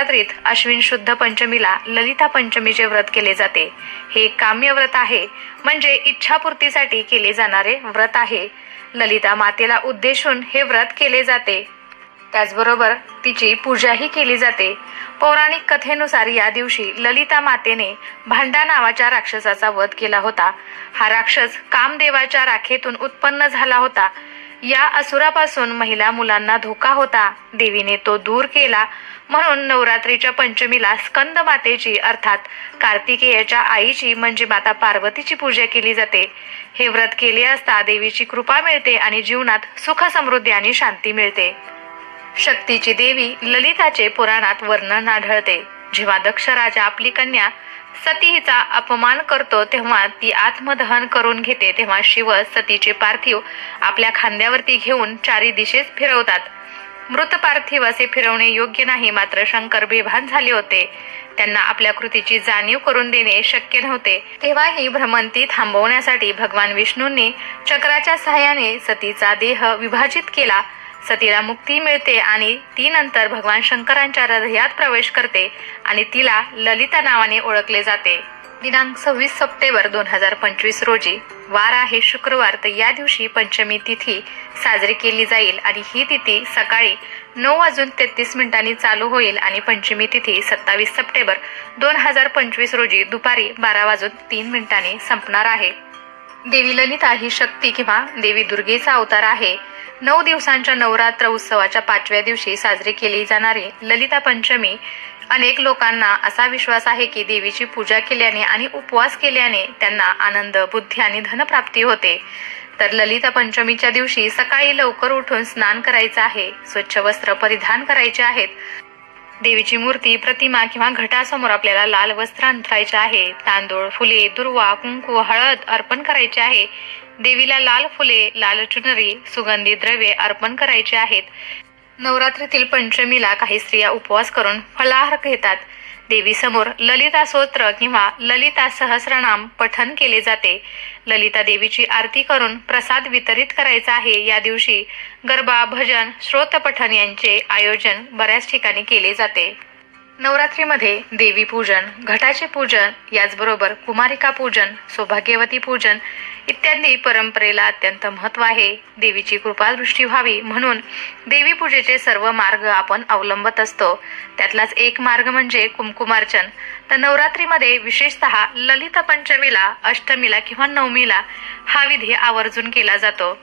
नवरात्रीत अश्विन शुद्ध पंचमीला ललिता पंचमीचे व्रत केले जाते. हे काम्य व्रत आहे. म्हणजे इच्छापूर्तीसाठी केले जाणारे व्रत आहे. ललिता मातेला उद्देशून हे व्रत केले जाते. त्याचबरोबर तिची पूजाही केली जाते. पौराणिक कथेनुसार या दिवशी ललिता मातेने भांडा नावाच्या राक्षसाचा वध केला होता. हा राक्षस कामदेवाच्या राखेतून उत्पन्न झाला होता. या असुरापासून महिला मुलांना धोका होता. देवीने तो दूर केला. म्हणून नवरात्रीच्या पंचमीला स्कंद मातेची अर्थात कार्तिकेयाच्या आईची म्हणजे माता पार्वतीची पूजा केली जाते. हे व्रत केले असता देवीची कृपा मिळते आणि जीवनात सुख समृद्धी आणि शांती मिळते. शक्तीची देवी ललिताचे पुराणात वर्णन आढळते. जेव्हा दक्ष राजा आपली कन्या सती हिचा अपमान करतो तेव्हा ती आत्मदहन करून घेते. तेव्हा शिव सतीचे पार्थिव आपल्या खांद्यावरती घेऊन चारी दिशेस फिरवतात. मृत पार्थिव असे फिरवणे योग्य नाही मात्र शंकर बेभान झाले होते. त्यांना आपल्या कृतीची जाणीव करून देणे शक्य नव्हते. तेव्हाही भ्रमंती थांबवण्यासाठी भगवान विष्णूंनी चक्राच्या सहाय्याने सतीचा देह विभाजित केला. सतीला मुक्ती मिळते आणि ती नंतर भगवान शंकरांच्या हृदयात प्रवेश करते आणि तिला ललिता नावाने ओळखले जाते. दिनांक सव्वीस सप्टेंबर दोन हजार पंचवीस रोजी वार आहे शुक्रवार तर या दिवशी पंचमी तिथी साजरी केली जाईल आणि ही तिथी सकाळी नऊ वाजून तेहतीस मिनिटांनी चालू होईल आणि पंचमी तिथी सत्तावीस सप्टेंबर दोन हजार पंचवीस रोजी दुपारी बारा वाजून तीन मिनिटांनी संपणार आहे. देवी ललिता ही शक्ती किंवा देवी दुर्गेचा अवतार आहे. नऊ दिवसांच्या नवरात्र उत्सवाच्या पाचव्या दिवशी साजरी केली जाणारी ललिता पंचमी. अनेक लोकांना असा विश्वास आहे की देवीची पूजा केल्याने आणि उपवास केल्याने त्यांना आनंद बुद्धी आणि धनप्राप्ती होते. तर ललिता पंचमीच्या दिवशी सकाळी लवकर उठून स्नान करायचं आहे स्वच्छ वस्त्र परिधान करायचे आहेत. देवीची मूर्ती प्रतिमा किंवा घटासमोर आपल्याला लाल वस्त्र अंथरायचे आहे. तांदूळ फुले दुर्वा कुंकू हळद अर्पण करायचे आहे. देवीला लाल फुले लाल चुनरी सुगंधी द्रव्ये अर्पण करायचे आहेत. नवरात्रीतील पंचमीला काही स्त्रिया उपवास करून फलाहार घेतात. देवीसमोर ललिता स्तोत्र किंवा ललिता सहस्रनाम पठन केले जाते. ललिता देवीची आरती करून प्रसाद वितरित करायचा आहे. या दिवशी गरबा भजन श्रोतपठन यांचे आयोजन बऱ्याच ठिकाणी केले जाते. नवरात्रीमध्ये देवी पूजन घटाचे पूजन याचबरोबर कुमारिका पूजन सौभाग्यवती पूजन इत्यादी परंपरेला अत्यंत महत्त्व आहे. देवीची कृपादृष्टी व्हावी म्हणून देवी पूजेचे सर्व मार्ग आपण अवलंबत असतो. त्यातलाच एक मार्ग म्हणजे कुमकुमार्चन. तर नवरात्रीमध्ये विशेषतः ललिता पंचमीला अष्टमीला किंवा नवमीला हा विधी आवर्जून केला जातो.